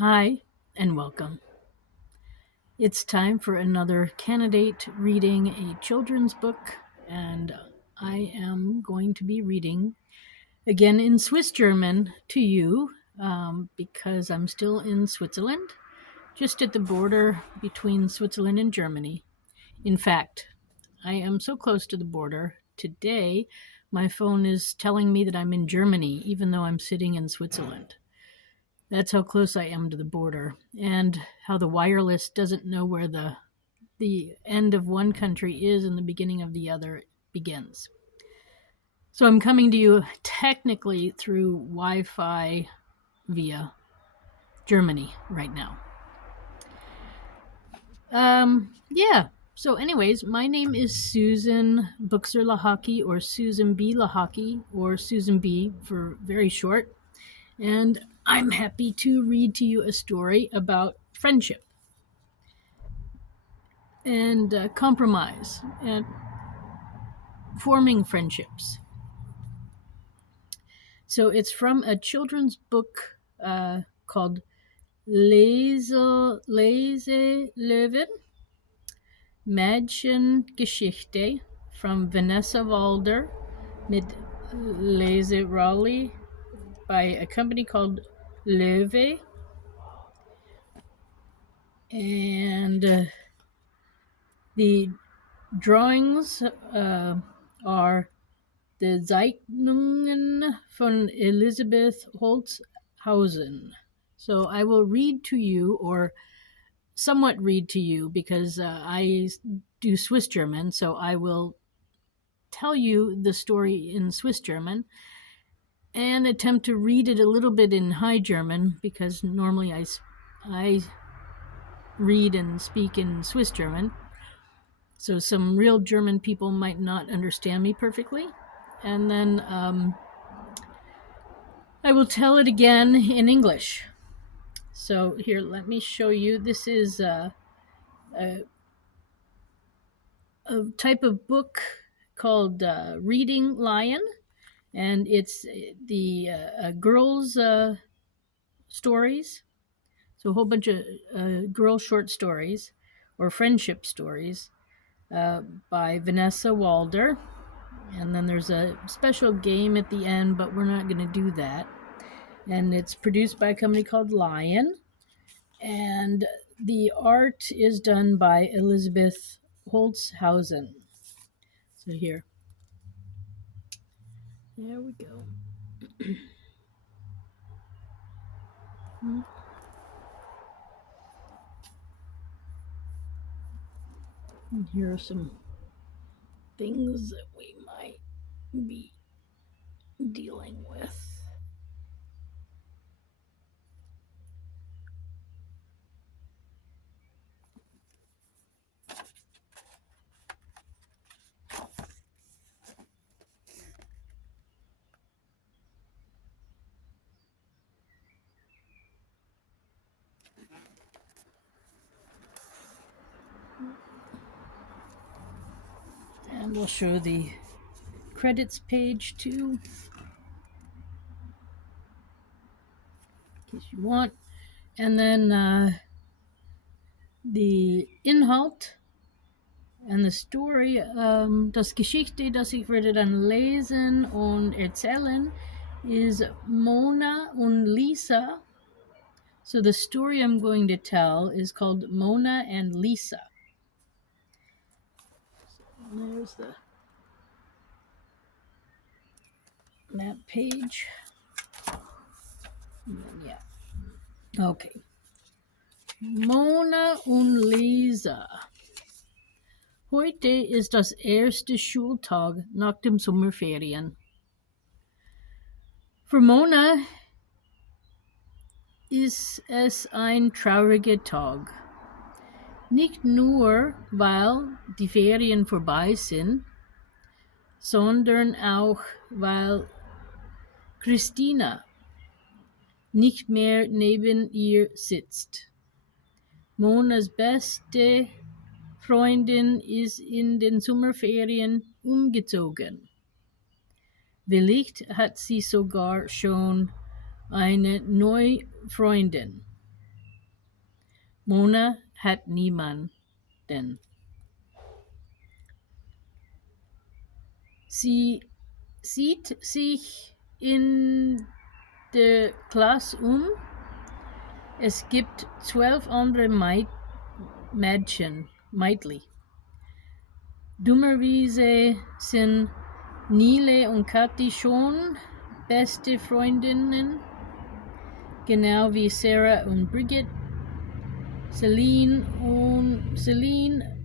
Hi, and welcome. It's time for another candidate reading a children's book, and I am going to be reading again in Swiss German to you because I'm still in Switzerland, just at the border between Switzerland and Germany. In fact, I am so close to the border. Today, my phone is telling me that I'm in Germany, even though I'm sitting in Switzerland. That's how close I am to the border, and how the wireless doesn't know where the end of one country is and the beginning of the other begins. So I'm coming to you technically through Wi-Fi via Germany right now. Yeah. So, anyways, my name is Susan Buchser-Lochocki, or Susan B. Lochocki, or Susan B. for very short, and I'm happy to read to you a story about friendship and compromise and forming friendships. So it's from a children's book called Lese Löwen, Mädchengeschichte from Vanessa Walder mit Lese Raleigh by a company called Löwe. And the drawings are the Zeichnungen von Elisabeth Holzhausen. So I will read to you, or somewhat read to you, because I do Swiss German, so I will tell you the story in Swiss German and attempt to read it a little bit in High German, because normally I read and speak in Swiss German. So some real German people might not understand me perfectly. And then I will tell it again in English. So here, let me show you. This is a type of book called Reading Lion, and it's the girls' stories. So a whole bunch of girl short stories or friendship stories by Vanessa Walder. And then there's a special game at the end, but we're not going to do that. And it's produced by a company called Lion. And the art is done by Elisabeth Holzhausen. So here. There we go. And here are some things that we might be dealing with. And we'll show the credits page too, in case you want. And then the Inhalt and the Story, das Geschichte, das ich werde dann lesen und erzählen, is Mona und Lisa. So the story I'm going to tell is called Mona and Lisa. There's that page. Yeah. Okay. Mona und Lisa. Heute ist das erste Schultag nach dem Sommerferien. Für Mona ist es ein trauriger Tag. Nicht nur, weil die Ferien vorbei sind, sondern auch, weil Christina nicht mehr neben ihr sitzt. Monas beste Freundin ist in den Sommerferien umgezogen. Vielleicht hat sie sogar schon eine neue Freundin. Mona hat niemanden. Sie sieht sich in der Klasse Es gibt 12 andere Mädchen. Dummerweise sind Nile und Kathi schon beste Freundinnen, genau wie Sarah und Brigitte. Celine,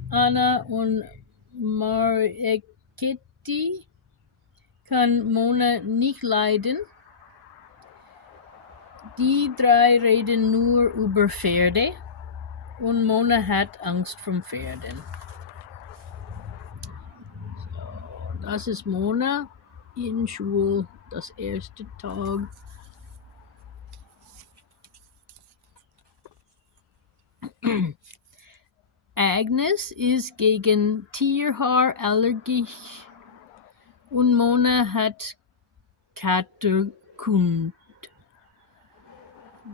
Anna und Mariketti kann Mona nicht leiden. Die drei reden nur über Pferde und Mona hat Angst vor Pferden. So, das ist Mona in Schule, das erste Tag. Agnes ist gegen Tierhaar allergisch und Mona hat Katerkund.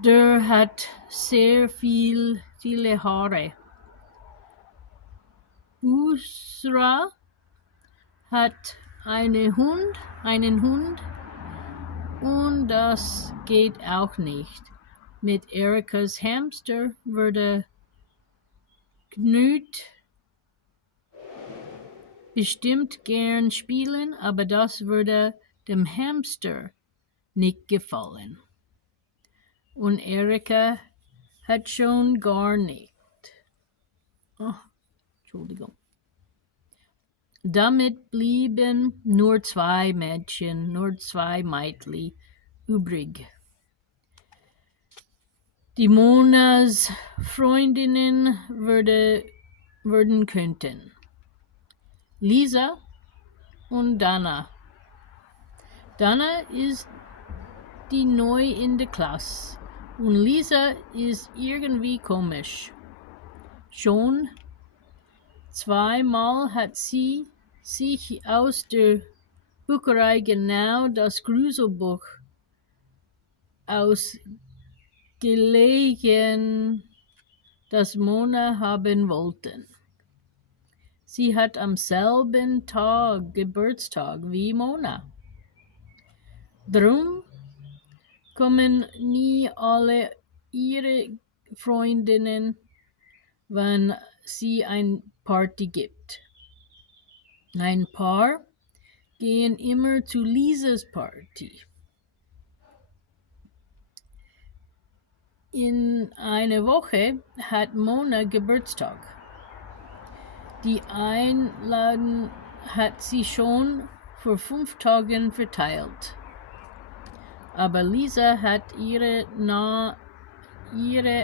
Der hat sehr viele Haare. Buchser hat einen Hund und das geht auch nicht. Mit Erikas Hamster würde Knut bestimmt gern spielen, aber das würde dem Hamster nicht gefallen. Und Erika hat schon gar nicht. Oh, Entschuldigung. Damit blieben nur zwei Mädchen übrig. Die Monas Freundinnen würden könnten. Lisa und Dana. Dana ist die neu in der Klasse und Lisa ist irgendwie komisch. Schon zweimal hat sie sich aus der Bücherei genau das Gruselbuch ausgelegen, das Mona haben wollten. Sie hat am selben Tag Geburtstag wie Mona. Drum kommen nie alle ihre Freundinnen, wenn sie ein Party gibt. Ein paar gehen immer zu Lisas Party. In einer Woche hat Mona Geburtstag. Die Einladung hat sie schon vor 5 Tagen verteilt. Aber Lisa hat ihre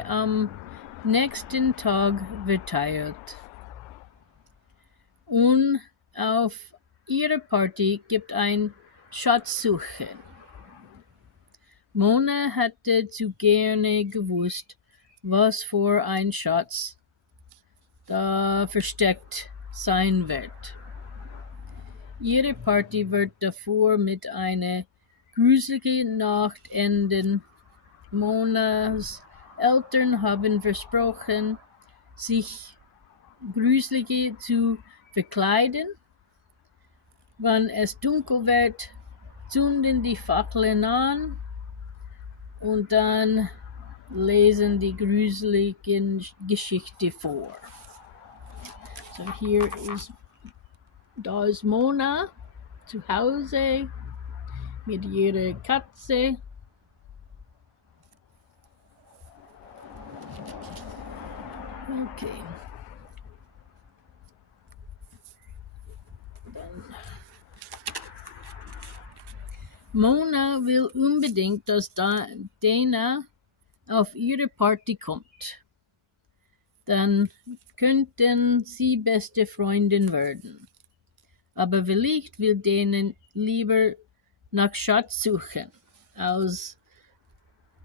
am nächsten Tag verteilt. Und auf ihrer Party gibt ein Schatzsuchen. Mona hätte zu gerne gewusst, was für ein Schatz da versteckt sein wird. Ihre Party wird davor mit einer gruseligen Nacht enden. Monas Eltern haben versprochen, sich gruselig zu verkleiden. Wenn es dunkel wird, zünden die Fackeln an und dann lesen die gruselige Geschichte vor. So da ist Mona zu Hause mit ihrer Katze. Okay. Mona will unbedingt, dass Dana auf ihre Party kommt. Dann könnten sie beste Freundin werden. Aber vielleicht will Dana lieber nach Schatz suchen, als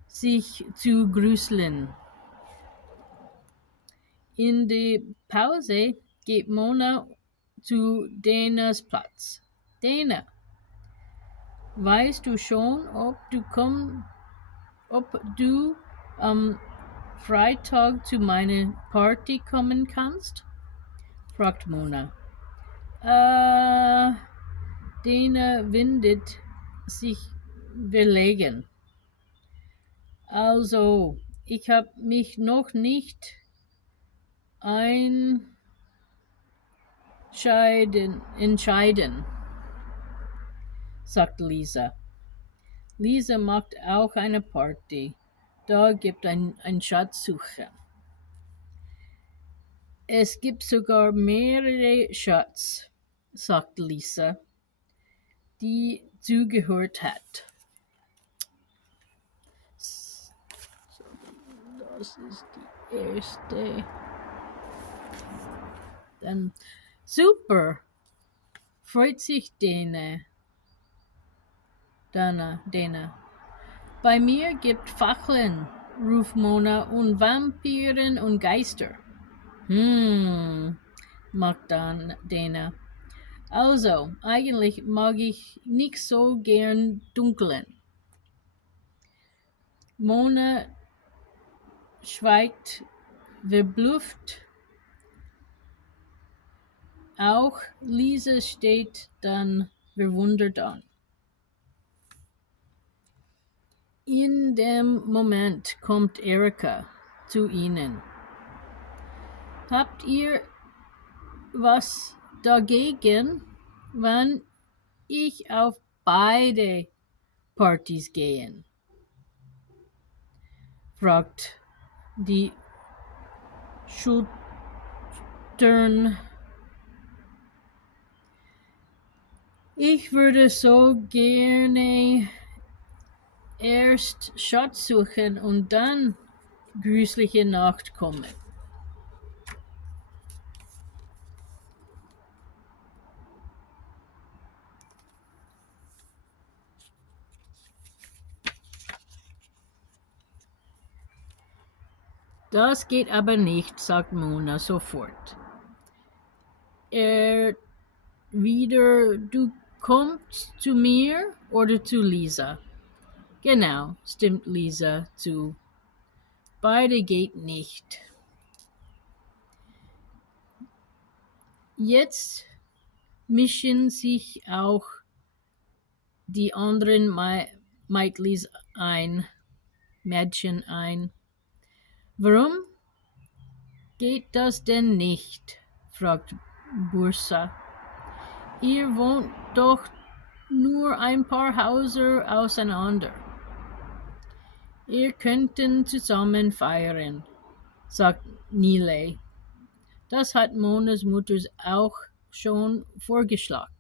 sich zu gruseln. In der Pause geht Mona zu Danas Platz. Dana, weißt du schon, ob du am Freitag zu meiner Party kommen kannst? Fragt Mona. Äh, Dena windet sich verlegen. Also, ich habe mich noch nicht entscheiden, sagt Lisa. Lisa macht auch eine Party. Da gibt ein Schatzsucher. Es gibt sogar mehrere Schatz, sagt Lisa, die zugehört hat. So, das ist die erste. Dann super, freut sich Dana. Bei mir gibt Fackeln, ruft Mona, und Vampiren und Geister. Macht dann Dana. Also, eigentlich mag ich nicht so gern Dunkeln. Mona schweigt verblüfft. Auch Lisa steht dann verwundert an. In dem Moment kommt Erika zu ihnen. Habt ihr was dagegen, wenn ich auf beide Partys gehe? Fragt die Schultern. Ich würde so gerne erst Schatz suchen und dann gruslige Nacht kommen. Das geht aber nicht, sagt Mona sofort. Wieder, du kommst zu mir oder zu Lisa? Genau, stimmt Lisa zu. Beide geht nicht. Jetzt mischen sich auch die anderen Mädchen ein. Warum geht das denn nicht? Fragt Bursa. Ihr wohnt doch nur ein paar Häuser auseinander. Ihr könnten zusammen feiern, sagt Nile. Das hat Monas Mutter auch schon vorgeschlagen.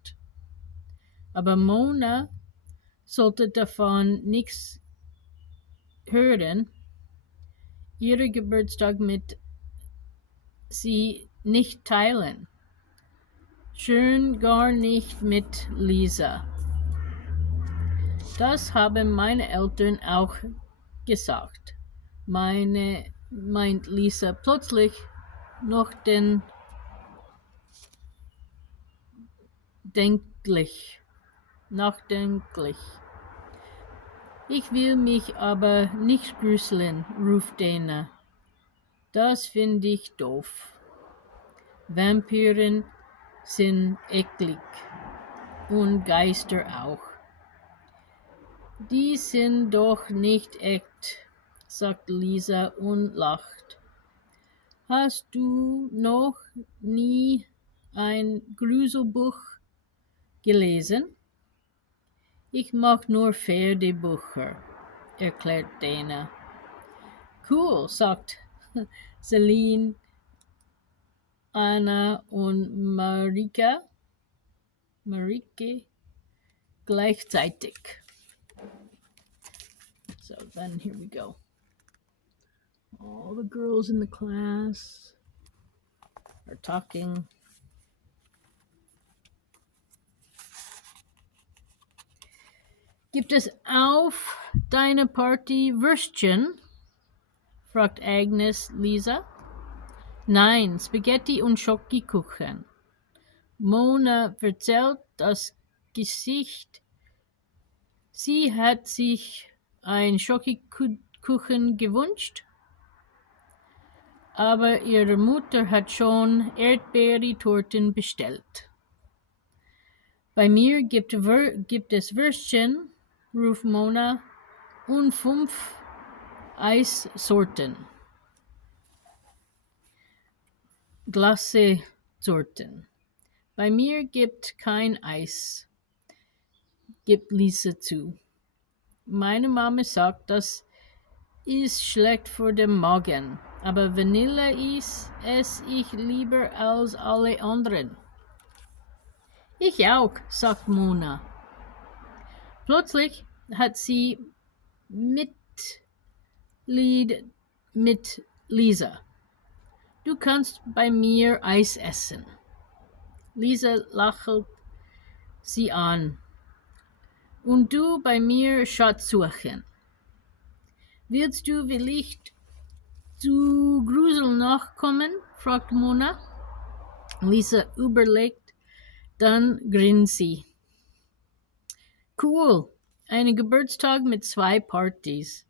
Aber Mona sollte davon nichts hören. Ihren Geburtstag mit sie nicht teilen. Schön gar nicht mit Lisa. Das haben meine Eltern auch gesagt. Meint Lisa plötzlich noch nachdenklich. Ich will mich aber nicht gruseln, ruft Dana. Das finde ich doof. Vampiren sind eklig und Geister auch. Die sind doch nicht echt, sagt Lisa und lacht. Hast du noch nie ein Gruselbuch gelesen? Ich mag nur Pferdebücher, erklärt Dana. Cool, sagt Celine, Anna und Marike gleichzeitig. So then here we go. All the girls in the class are talking. Gibt es auf deiner Party Würstchen? Fragt Agnes Lisa. Nein, Spaghetti und Schokokuchen. Mona verzählt das Gesicht. Sie hat sich ein Schokokuchen gewünscht. aber ihre Mutter hat schon Erdbeertorten bestellt. Bei mir gibt es Würstchen, ruft Mona, und 5 Eissorten. Glacesorten. Bei mir gibt kein Eis, gibt Lisa zu. Meine Mama sagt, das ist schlecht für den Magen, aber Vanilleeis esse ich lieber als alle anderen. Ich auch, sagt Mona. Plötzlich hat sie Mitleid mit Lisa. Du kannst bei mir Eis essen. Lisa lacht sie an. Und du bei mir Schatzsuchen. Willst du vielleicht zu Grusel nachkommen? Fragt Mona. Lisa überlegt, dann grinst sie. Cool, ein Geburtstag mit 2 Partys.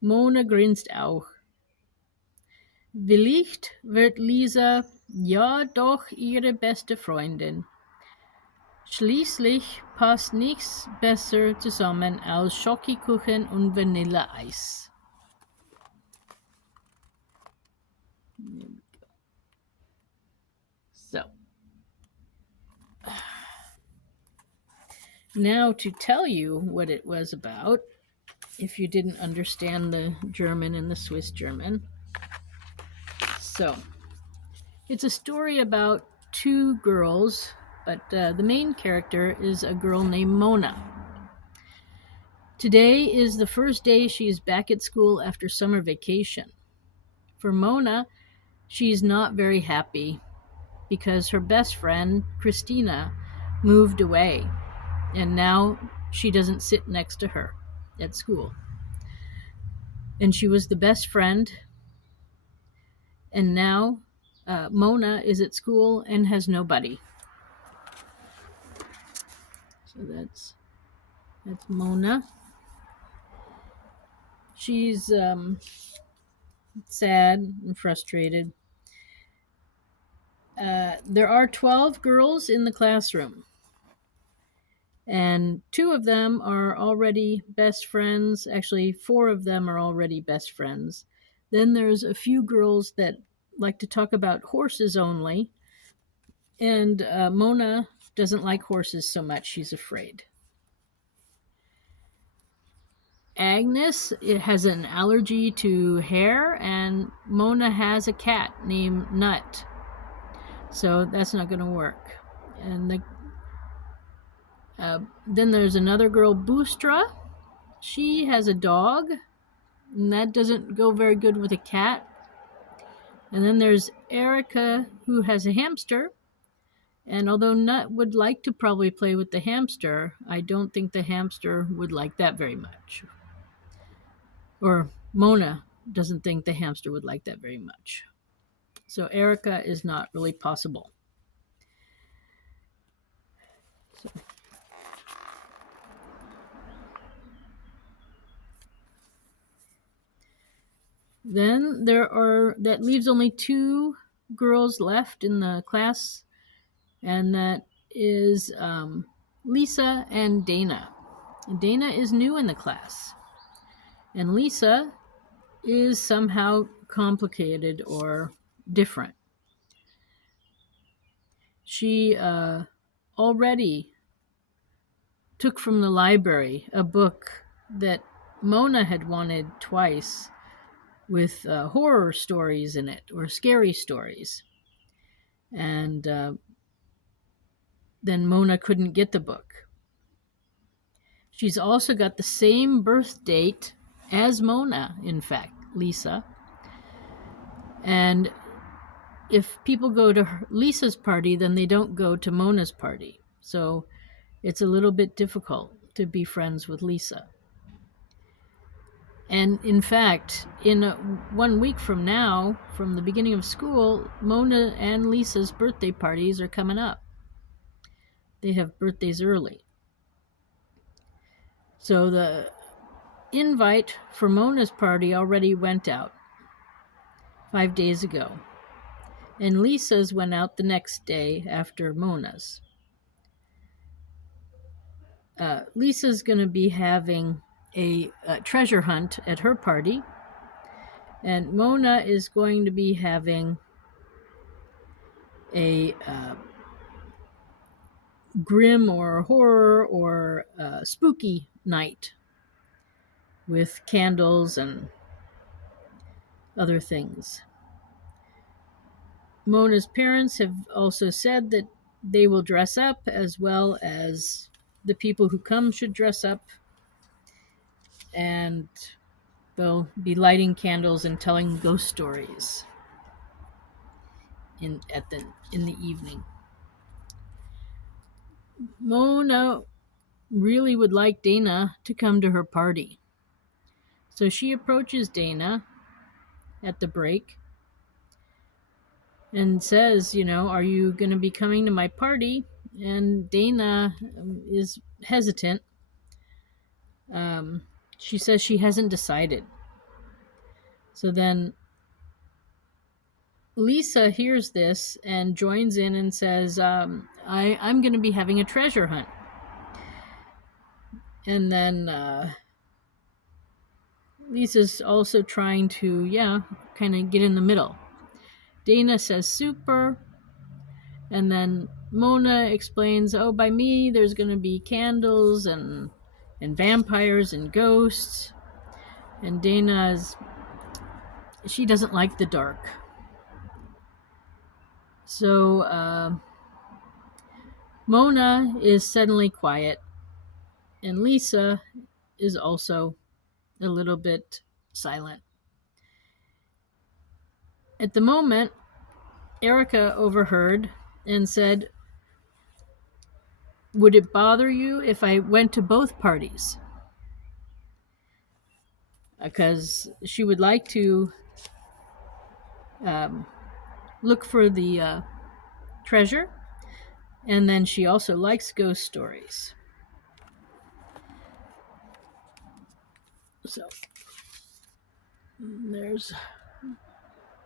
Mona grinst auch. Vielleicht wird Lisa ja doch ihre beste Freundin. Schließlich passt nichts besser zusammen als Schokokuchen und Vanilleeis. So. Now to tell you what it was about, if you didn't understand the German and the Swiss German. So, it's a story about 2 girls, but the main character is a girl named Mona. Today is the first day she is back at school after summer vacation. For Mona, she's not very happy because her best friend, Christina, moved away, and now she doesn't sit next to her at school. And she was the best friend, and now Mona is at school and has nobody. So that's Mona. She's sad and frustrated. There are 12 girls in the classroom, and 2 of them are already best friends. Actually, 4 of them are already best friends. Then there's a few girls that like to talk about horses only, and Mona doesn't like horses so much. She's afraid. Agnes has an allergy to hair, and Mona has a cat named Nut. So that's not going to work. And then there's another girl, Bustra. She has a dog, and that doesn't go very good with a cat. And then there's Erica, who has a hamster. And although Nut would like to probably play with the hamster, I don't think the hamster would like that very much. Or Mona doesn't think the hamster would like that very much. So Erica is not really possible. So. Then that leaves only 2 girls left in the class, and that is Lisa and Dana. And Dana is new in the class, and Lisa is somehow complicated or different. She already took from the library a book that Mona had wanted twice, with horror stories in it, or scary stories. And then Mona couldn't get the book. She's also got the same birth date as Mona, in fact, Lisa. And if people go to Lisa's party, then they don't go to Mona's party. So it's a little bit difficult to be friends with Lisa. And in fact, in 1 week from now, from the beginning of school, Mona and Lisa's birthday parties are coming up. They have birthdays early. So the invite for Mona's party already went out. 5 days ago. And Lisa's went out the next day after Mona's. Lisa's going to be having a treasure hunt at her party, and Mona is going to be having a grim or horror or spooky night with candles and other things. Mona's parents have also said that they will dress up, as well as the people who come should dress up, and they'll be lighting candles and telling ghost stories in the evening. Mona really would like Dana to come to her party. So she approaches Dana at the break and says, are you going to be coming to my party? And Dana is hesitant. She says she hasn't decided. So then Lisa hears this and joins in and says, I'm going to be having a treasure hunt. And then Lisa's also trying to, kind of get in the middle. Dana says super, and then Mona explains, by me there's going to be candles and vampires and ghosts. And she doesn't like the dark. So Mona is suddenly quiet, and Lisa is also a little bit silent. At the moment, Erica overheard and said, would it bother you if I went to both parties? Because she would like to look for the treasure, and then she also likes ghost stories. So there's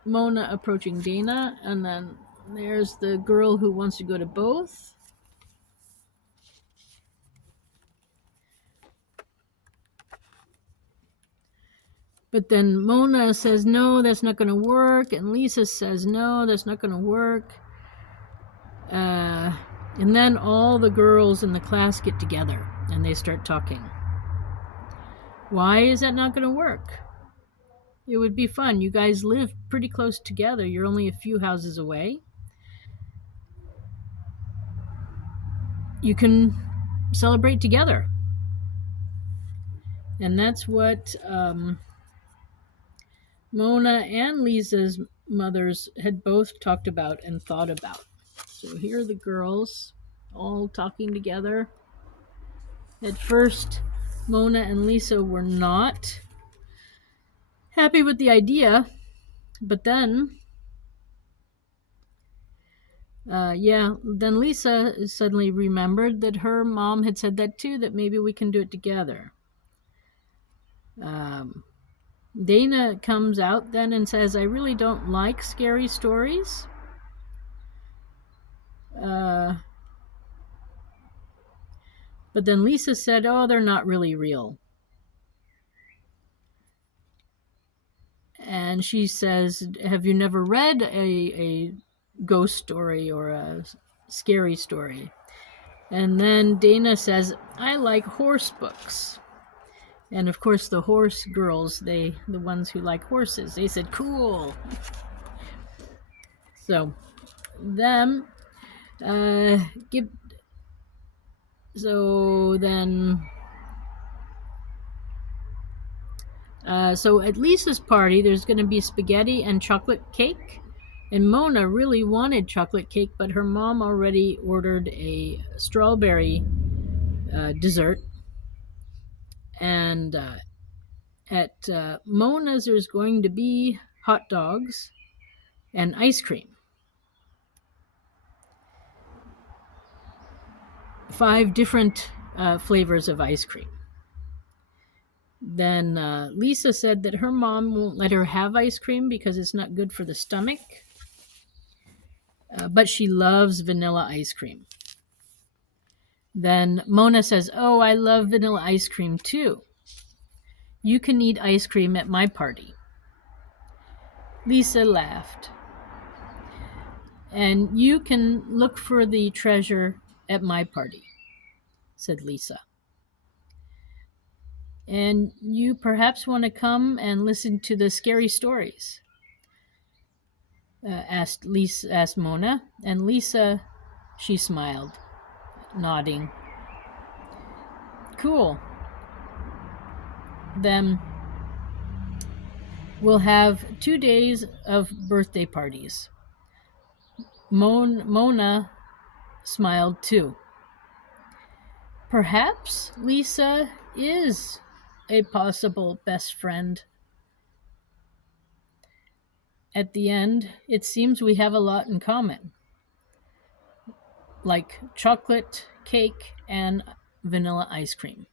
Mona approaching Dana, and then there's the girl who wants to go to both. But then Mona says, no, that's not going to work. And Lisa says, no, that's not going to work. And then all the girls in the class get together and they start talking. Why is that not going to work? It would be fun. You guys live pretty close together. You're only a few houses away. You can celebrate together. And that's what Mona and Lisa's mothers had both talked about and thought about. So here are the girls all talking together. At first, Mona and Lisa were not happy with the idea, but then then Lisa suddenly remembered that her mom had said that too, that maybe we can do it together. Dana comes out then and says, I really don't like scary stories. But then Lisa said, they're not really real. And she says, have you never read a ghost story or a scary story? And then Dana says, I like horse books. And of course the horse girls, the ones who like horses, they said, cool. So them so at Lisa's party, there's going to be spaghetti and chocolate cake. And Mona really wanted chocolate cake, but her mom already ordered a strawberry dessert. And at Mona's, there's going to be hot dogs and ice cream. 5 different flavors of ice cream. Then Lisa said that her mom won't let her have ice cream because it's not good for the stomach, but she loves vanilla ice cream. Then Mona says, "Oh, I love vanilla ice cream too. You can eat ice cream at my party." Lisa laughed. "And you can look for the treasure at my party," said Lisa. "And you perhaps want to come and listen to the scary stories?" asked Mona. And Lisa, she smiled, nodding. "Cool. Then we'll have 2 days of birthday parties." Mona smiled too. Perhaps Lisa is a possible best friend. At the end, it seems we have a lot in common, like chocolate cake and vanilla ice cream.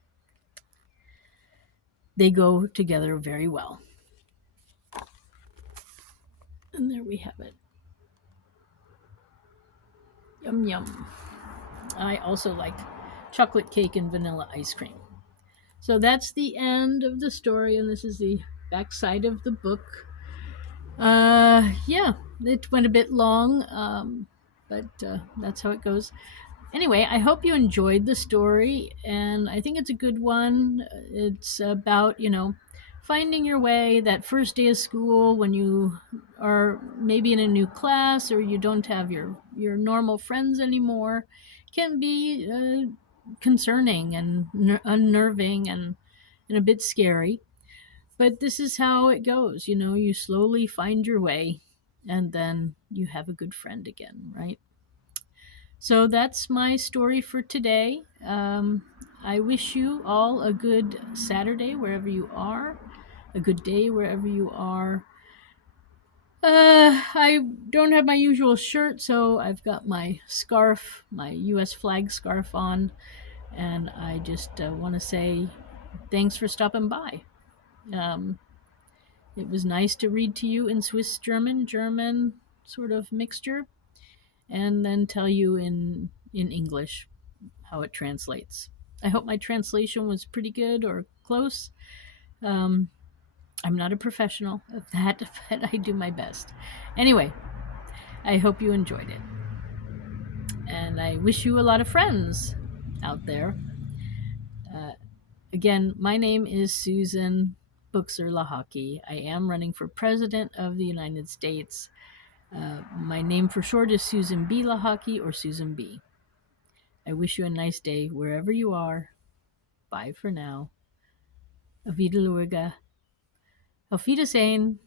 They go together very well. And there we have it. Yum yum. I also like chocolate cake and vanilla ice cream. So that's the end of the story, and this is the backside of the book. Yeah, it went a bit long, but that's how it goes. Anyway, I hope you enjoyed the story, and I think it's a good one. It's about, finding your way that first day of school when you are maybe in a new class or you don't have your normal friends anymore can be concerning and unnerving and a bit scary. But this is how it goes. You slowly find your way and then you have a good friend again, right? So that's my story for today. I wish you all a good Saturday wherever you are, a good day wherever you are. I don't have my usual shirt, so I've got my scarf, my US flag scarf on, and I just want to say thanks for stopping by. Um, it was nice to read to you in Swiss German sort of mixture, and then tell you in English how it translates. I hope my translation was pretty good or close. Um, I'm not a professional of that, but I do my best. Anyway, I hope you enjoyed it. And I wish you a lot of friends out there. Again, my name is Susan Buchser-Lochocki. I am running for President of the United States. My name for short is Susan B. Lochocki or Susan B. I wish you a nice day wherever you are. Bye for now. Auf Wiedersehen. Auf Wiedersehen.